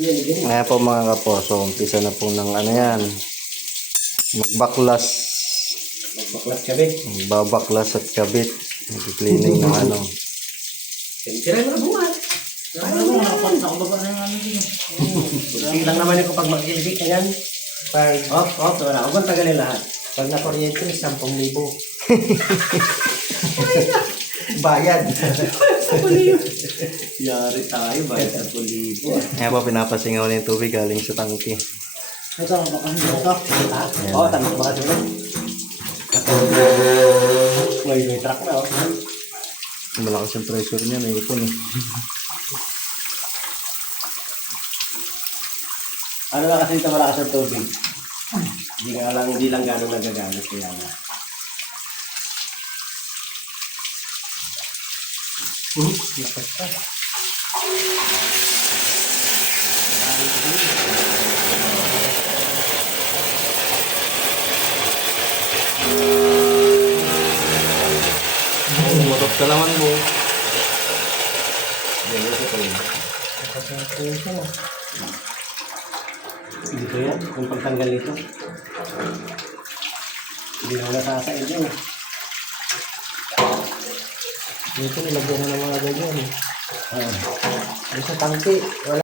Ngayon po mga kaposo, umpisa na po ng ano yan, magbaklas. Magbaklas kabit. Babaklas at kabit. Nag-cleaning ng ano. Tira mo na buwan. Buti lang naman yung kapag mag-ilibig ka yan. Pag off, wala. Huwag tagalin lahat. Pag na-kuryente, 10,000. Bayad. Yari tayo, bayad 10,000. Ngayon po pinapasingaw na yung tubig galing sa tangke. Ito, baka hindi ito. Oo, tama baka ito. May truck na, oh. Malakas yung pressure niya, may ipon eh. Ano ba kasi ito malakas ang tubig? Hindi lang ganong nagagamit kaya nga. Lakas pa. Umutot ka naman mo. Hindi ko yan, kung pagtanggal nito. Hindi na nasasain yan. Dito nilagyan na ng mga ganyan eh. Sa tangke, wala.